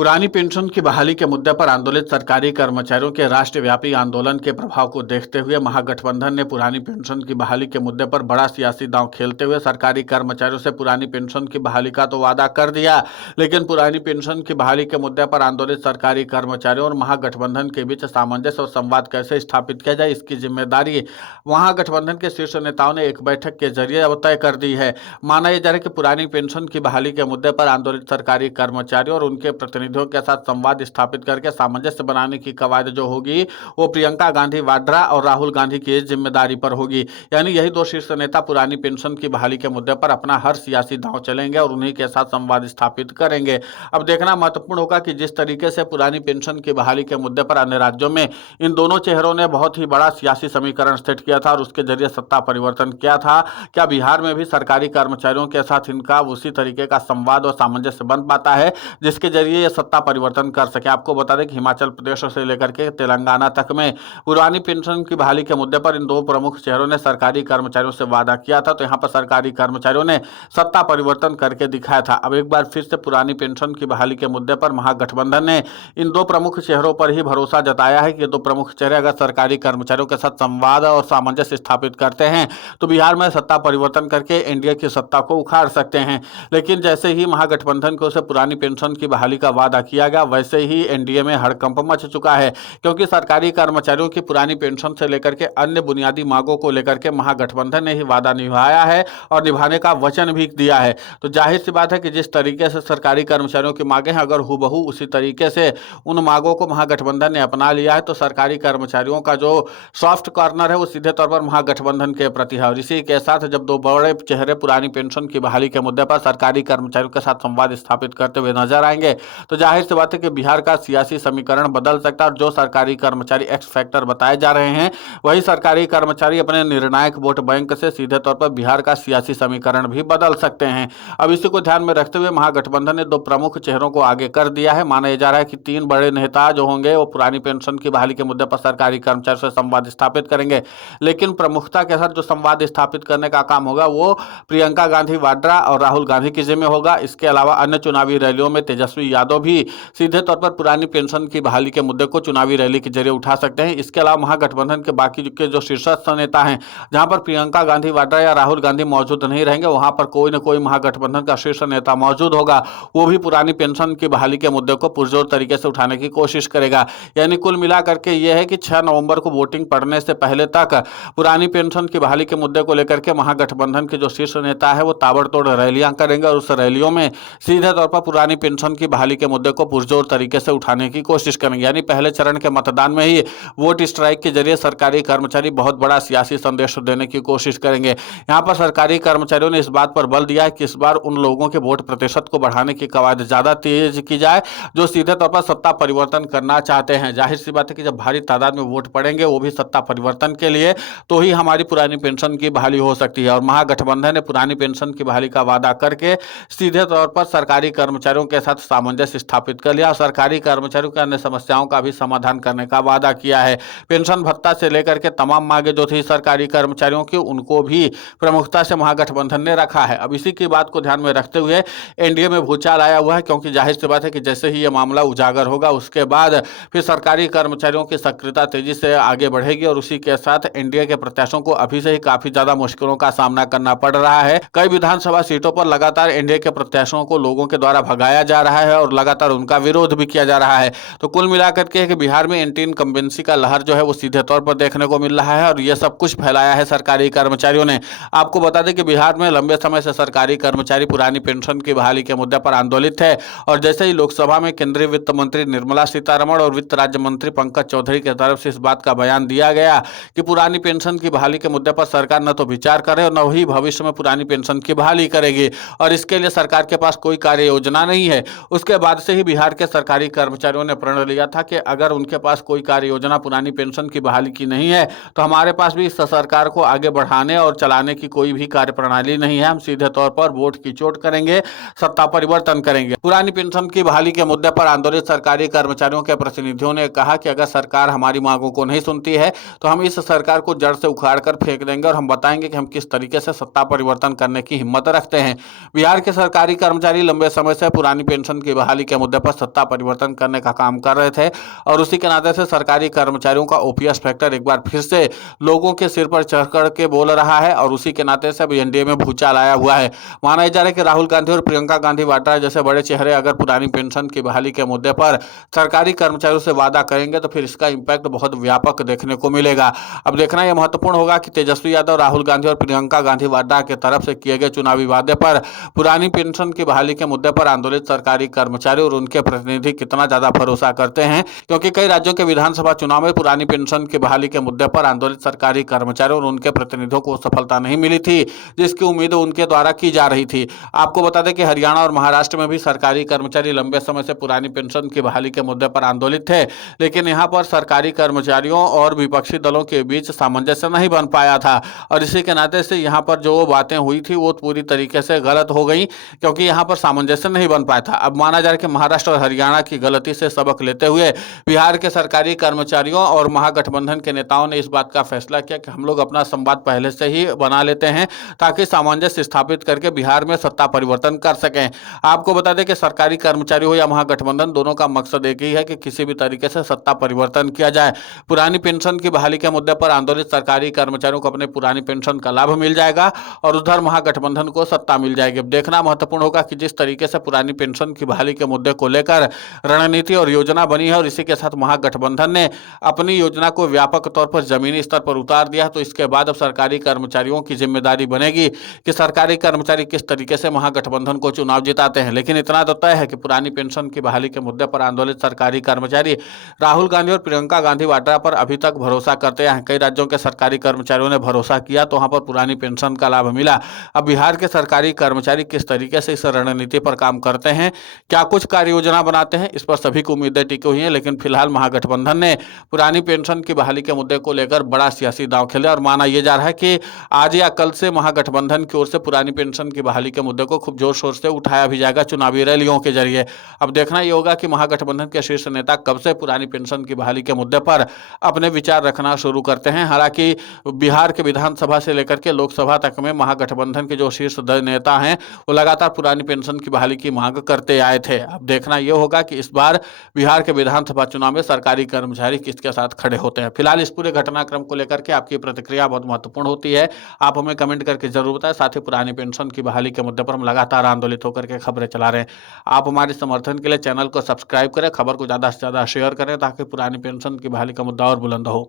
पुरानी पेंशन की बहाली के मुद्दे पर आंदोलित सरकारी कर्मचारियों के राष्ट्रव्यापी आंदोलन के प्रभाव को देखते हुए महागठबंधन ने पुरानी पेंशन की बहाली के मुद्दे पर बड़ा सियासी दांव खेलते हुए सरकारी कर्मचारियों से पुरानी पेंशन की बहाली का तो वादा कर दिया, लेकिन पुरानी पेंशन की बहाली के मुद्दे पर आंदोलित सरकारी कर्मचारियों और महागठबंधन के बीच सामंजस्य और संवाद कैसे स्थापित किया जाए, इसकी जिम्मेदारी महागठबंधन के शीर्ष नेताओं ने एक बैठक के जरिए अब तय कर दी है। माना यह जा रहा है कि पुरानी पेंशन की बहाली के मुद्दे पर आंदोलित सरकारी कर्मचारियों और उनके प्रतिनिधियों के साथ संवाद स्थापित करके सामंजस्य बनाने की कवायद जो होगी वो प्रियंका गांधी वाड्रा और राहुल गांधी की जिम्मेदारी पर होगी। यानी यही दो शीर्ष नेता पुरानी पेंशन की बहाली के मुद्दे पर अपना हर सियासी दांव चलेंगे और उन्हीं के साथ संवाद स्थापित करेंगे। अब देखना महत्वपूर्ण होगा कि जिस तरीके से पुरानी पेंशन की बहाली के मुद्दे पर अन्य राज्यों में इन दोनों चेहरों ने बहुत ही बड़ा सियासी समीकरण सेट किया था और उसके जरिए सत्ता परिवर्तन किया था, क्या बिहार में भी सरकारी कर्मचारियों के साथ इनका उसी तरीके का संवाद और सामंजस्य बन पाता है जिसके जरिए सत्ता परिवर्तन कर सके। आपको बता दें कि हिमाचल प्रदेश से लेकर के तेलंगाना तक में पुरानी पेंशन की बहाली के मुद्दे पर इन दो प्रमुख चेहरों ने सरकारी कर्मचारियों से वादा किया था, तो यहाँ पर सरकारी कर्मचारियों ने सत्ता परिवर्तन करके दिखाया था। अब एक बार फिर से पुरानी पेंशन की बहाली के मुद्दे पर महागठबंधन ने इन दो प्रमुख चेहरों पर ही भरोसा जताया है कि ये दो प्रमुख चेहरे अगर सरकारी कर्मचारियों के साथ संवाद और सामंजस्य स्थापित करते हैं तो बिहार में सत्ता परिवर्तन करके एनडीए की सत्ता को उखाड़ सकते हैं। लेकिन जैसे ही महागठबंधन को से पुरानी पेंशन की बहाली का वादा किया गया वैसे ही एनडीए में हड़कंप मच चुका है, क्योंकि सरकारी कर्मचारियों की पुरानी पेंशन से लेकर के अन्य बुनियादी मांगों को लेकर के महागठबंधन ने ही वादा निभाया है और निभाने का वचन भी दिया है। तो जाहिर सी बात है कि जिस तरीके से सरकारी कर्मचारियों की मांगे हैं अगर हूबहू उसी तरीके से उन मांगों को महागठबंधन ने अपना लिया है तो सरकारी कर्मचारियों का जो सॉफ्ट कॉर्नर है वो सीधे तौर पर महागठबंधन के प्रति है। और इसी के साथ जब दो बड़े चेहरे पुरानी पेंशन की बहाली के मुद्दे पर सरकारी कर्मचारियों के साथ संवाद स्थापित करते हुए नजर आएंगे तो जाहिर सी बात है कि बिहार का सियासी समीकरण बदल सकता है। और जो सरकारी कर्मचारी एक्स फैक्टर बताए जा रहे हैं वही सरकारी कर्मचारी अपने निर्णायक वोट बैंक से सीधे तौर पर बिहार का सियासी समीकरण भी बदल सकते हैं। अब इसी को ध्यान में रखते हुए महागठबंधन ने दो प्रमुख चेहरों को आगे कर दिया है। माना जा रहा है कि तीन बड़े नेता जो होंगे वो पुरानी पेंशन की बहाली के मुद्दे पर सरकारी कर्मचारियों से संवाद स्थापित करेंगे, लेकिन प्रमुखता के साथ जो संवाद स्थापित करने का काम होगा वो प्रियंका गांधी वाड्रा और राहुल गांधी की जिम्मे होगा। इसके अलावा अन्य चुनावी रैलियों में तेजस्वी यादव भी सीधे तौर पर पुरानी पेंशन की बहाली के मुद्दे को चुनावी रैली के जरिए उठा सकते हैं। इसके अलावा महागठबंधन के बाकी के जो शीर्षस्थ नेता हैं जहां पर प्रियंका गांधी वाड्रा या राहुल गांधी मौजूद नहीं रहेंगे वहां पर कोई न कोई महागठबंधन का शीर्ष नेता मौजूद होगा, वो भी पुरानी पेंशन की बहाली के मुद्दे को पुरजोर तरीके से उठाने की कोशिश करेगा। यानी कुल मिलाकर के यह है कि 6 नवंबर को वोटिंग पड़ने से पहले तक पुरानी पेंशन की बहाली के मुद्दे को लेकर के महागठबंधन के जो शीर्ष नेता है वो ताबड़तोड़ रैलियां करेंगे और उस रैलियों में सीधे तौर पर पुरानी पेंशन की बहाली के मुद्दे को पुरजोर तरीके से उठाने की कोशिश करेंगे। यानी पहले चरण के मतदान में ही वोट स्ट्राइक के जरिए सरकारी कर्मचारी बहुत बड़ा सियासी संदेश देने की कोशिश करेंगे। यहाँ पर सरकारी कर्मचारियों ने इस बात पर बल दिया है कि इस बार उन लोगों के वोट प्रतिशत को बढ़ाने की कवायद ज्यादा तेज की जाए जो सीधे तौर पर सत्ता परिवर्तन करना चाहते हैं। जाहिर सी बात है कि जब भारी तादाद में वोट पड़ेंगे वो भी सत्ता परिवर्तन के लिए तो ही हमारी पुरानी पेंशन की बहाली हो सकती है। और महागठबंधन ने पुरानी पेंशन की बहाली का वादा करके सीधे तौर पर सरकारी कर्मचारियों के साथ सामंजस्य स्थापित कर लिया और सरकारी कर्मचारियों की अन्य समस्याओं का भी समाधान करने का वादा किया है। पेंशन भत्ता से लेकर के तमाम मांगे जो थी सरकारी कर्मचारियों की उनको भी प्रमुखता से महागठबंधन ने रखा है। अब इसी की बात को ध्यान में रखते हुए एनडीए में भूचाल आया हुआ है, क्योंकि जाहिर सी बात है कि जैसे ही ये मामला उजागर होगा उसके बाद फिर सरकारी कर्मचारियों की सक्रियता तेजी से आगे बढ़ेगी और उसी के साथ एनडीए के प्रत्याशियों को अभी से ही काफी ज्यादा मुश्किलों का सामना करना पड़ रहा है। कई विधानसभा सीटों पर लगातार एनडीए के प्रत्याशियों को लोगों के द्वारा भगाया जा रहा है और लगातार उनका विरोध भी किया जा रहा है। तो कुल मिलाकर के कि बिहार में एंटी इनकम्बेंसी का लहर जो है वो सीधे तौर पर देखने को मिल रहा है और यह सब कुछ फैलाया है सरकारी कर्मचारियों ने। आपको बता दें कि बिहार में लंबे समय से सरकारी कर्मचारी पुरानी पेंशन की बहाली के मुद्दे पर आंदोलित है और जैसे ही लोकसभा में केंद्रीय वित्त मंत्री निर्मला सीतारमण और वित्त राज्य मंत्री पंकज चौधरी की तरफ से इस बात का बयान दिया गया कि पुरानी पेंशन की बहाली के मुद्दे पर सरकार न तो विचार करे और न ही भविष्य में पुरानी पेंशन की बहाली करेगी और इसके लिए सरकार के पास कोई कार्य योजना नहीं है। उसके बाद से ही बिहार के सरकारी कर्मचारियों ने प्रण लिया था कि अगर उनके पास कोई कार्य योजना पुरानी पेंशन की बहाली की नहीं है तो हमारे पास भी इस सरकार को आगे बढ़ाने और चलाने की कोई भी कार्य प्रणाली नहीं है। हम सीधे तौर पर वोट की चोट करेंगे, सत्ता परिवर्तन करेंगे। पुरानी पेंशन की बहाली के मुद्दे पर आंदोलित सरकारी कर्मचारियों के प्रतिनिधियों ने कहा कि अगर सरकार हमारी मांगों को नहीं सुनती है तो हम इस सरकार को जड़ से उखाड़ कर फेंक देंगे और हम बताएंगे कि हम किस तरीके से सत्ता परिवर्तन करने की हिम्मत रखते हैं। बिहार के सरकारी कर्मचारी लंबे समय से पुरानी पेंशन की बहाली के मुद्दे पर सत्ता परिवर्तन करने का काम कर रहे थे और उसी के नाते से सरकारी कर्मचारियों का ओपीएस फैक्टर एक बार फिर से लोगों के सिर पर चढ़ कर के बोल रहा है और उसी के नाते से अब एनडीए में भूचाल आया हुआ है। माना जा रहा है कि राहुल गांधी और प्रियंका गांधी वाड्रा जैसे बड़े चेहरे अगर पुरानी पेंशन की बहाली के मुद्दे पर सरकारी कर्मचारियों से वादा करेंगे तो फिर इसका इम्पैक्ट बहुत व्यापक देखने को मिलेगा। अब देखना यह महत्वपूर्ण होगा कि तेजस्वी यादव, राहुल गांधी और प्रियंका गांधी वाड्रा के तरफ से किए गए चुनावी वादे पर पुरानी पेंशन की बहाली के मुद्दे पर आंदोलित सरकारी कर्मचारी और उनके प्रतिनिधि कितना ज्यादा भरोसा करते हैं, क्योंकि कई राज्यों के विधानसभा चुनाव में पुरानी पेंशन की बहाली के मुद्दे पर आंदोलित सरकारी कर्मचारियों और उनके प्रतिनिधियों को सफलता नहीं मिली थी जिसकी उम्मीद उनके द्वारा की जा रही थी। आपको बता दें कि हरियाणा और महाराष्ट्र में भी सरकारी कर्मचारी लंबे समय से पुरानी पेंशन की बहाली के मुद्दे पर आंदोलित थे, लेकिन यहां पर सरकारी कर्मचारियों और विपक्षी दलों के बीच सामंजस्य नहीं बन पाया था और इसी के नाते से यहां पर जो बातें हुई थी वो पूरी तरीके से गलत हो गई, क्योंकि यहां पर सामंजस्य नहीं बन पाया था। अब माना जा रहा है कि महाराष्ट्र और हरियाणा की गलती से सबक लेते हुए बिहार के सरकारी कर्मचारियों और महागठबंधन के नेताओं ने इस बात का फैसला किया कि हम लोग अपना संवाद पहले से ही बना लेते हैं ताकि सामंजस्य स्थापित करके बिहार में सत्ता परिवर्तन कर सकें। आपको बता दें कि सरकारी कर्मचारी हो या महागठबंधन, दोनों का मकसद एक ही है कि किसी भी तरीके से सत्ता परिवर्तन किया जाए। पुरानी पेंशन की बहाली के मुद्दे पर आंदोलित सरकारी कर्मचारियों को अपने पुरानी पेंशन का लाभ मिल जाएगा और उधर महागठबंधन को सत्ता मिल जाएगी। अब देखना महत्वपूर्ण होगा कि जिस तरीके से पुरानी पेंशन की बहाली के मुद्दे को लेकर रणनीति और योजना बनी है और इसी के साथ महागठबंधन ने अपनी योजना को व्यापक तौर पर जमीनी स्तर पर उतार दिया है, तो इसके बाद अब सरकारी कर्मचारियों की जिम्मेदारी बनेगी कि सरकारी कर्मचारी किस तरीके से महागठबंधन को चुनाव जिताते हैं। लेकिन इतना तो तय है कि पुरानी पेंशन की बहाली के मुद्दे पर आंदोलित सरकारी कर्मचारी राहुल गांधी और प्रियंका गांधी वाड्रा पर अभी तक भरोसा करते हैं। कई राज्यों के सरकारी कर्मचारियों ने भरोसा किया तो वहां पर पुरानी पेंशन का लाभ मिला। अब बिहार के सरकारी कर्मचारी किस तरीके से इस रणनीति पर काम करते हैं, क्या कुछ कार्य योजना बनाते हैं, इस पर सभी को उम्मीदें टिकी हुई हैं। लेकिन फिलहाल महागठबंधन ने पुरानी पेंशन की बहाली के मुद्दे को लेकर बड़ा सियासी दांव खेला और माना यह जा रहा है कि आज या कल से महागठबंधन की ओर से पुरानी पेंशन की बहाली के मुद्दे को खूब जोर शोर से उठाया भी जाएगा चुनावी रैलियों के जरिए। अब देखना यह होगा कि महागठबंधन के शीर्ष नेता कब से पुरानी पेंशन की बहाली के मुद्दे पर अपने विचार रखना शुरू करते हैं। हालांकि बिहार के विधानसभा से लेकर के लोकसभा तक में महागठबंधन के जो शीर्ष नेता हैं वो लगातार पुरानी पेंशन की बहाली की मांग करते आए थे। अब देखना यह होगा कि इस बार बिहार के विधानसभा चुनाव में सरकारी कर्मचारी किसके साथ खड़े होते हैं। फिलहाल इस पूरे घटनाक्रम को लेकर के आपकी प्रतिक्रिया बहुत महत्वपूर्ण होती है, आप हमें कमेंट करके जरूर बताएं। साथ ही पुरानी पेंशन की बहाली के मुद्दे पर हम लगातार आंदोलित होकर के खबरें चला रहे हैं। आप हमारे समर्थन के लिए चैनल को सब्सक्राइब करें, खबर को ज्यादा से ज्यादा शेयर करें ताकि पुरानी पेंशन की बहाली का मुद्दा और बुलंद हो।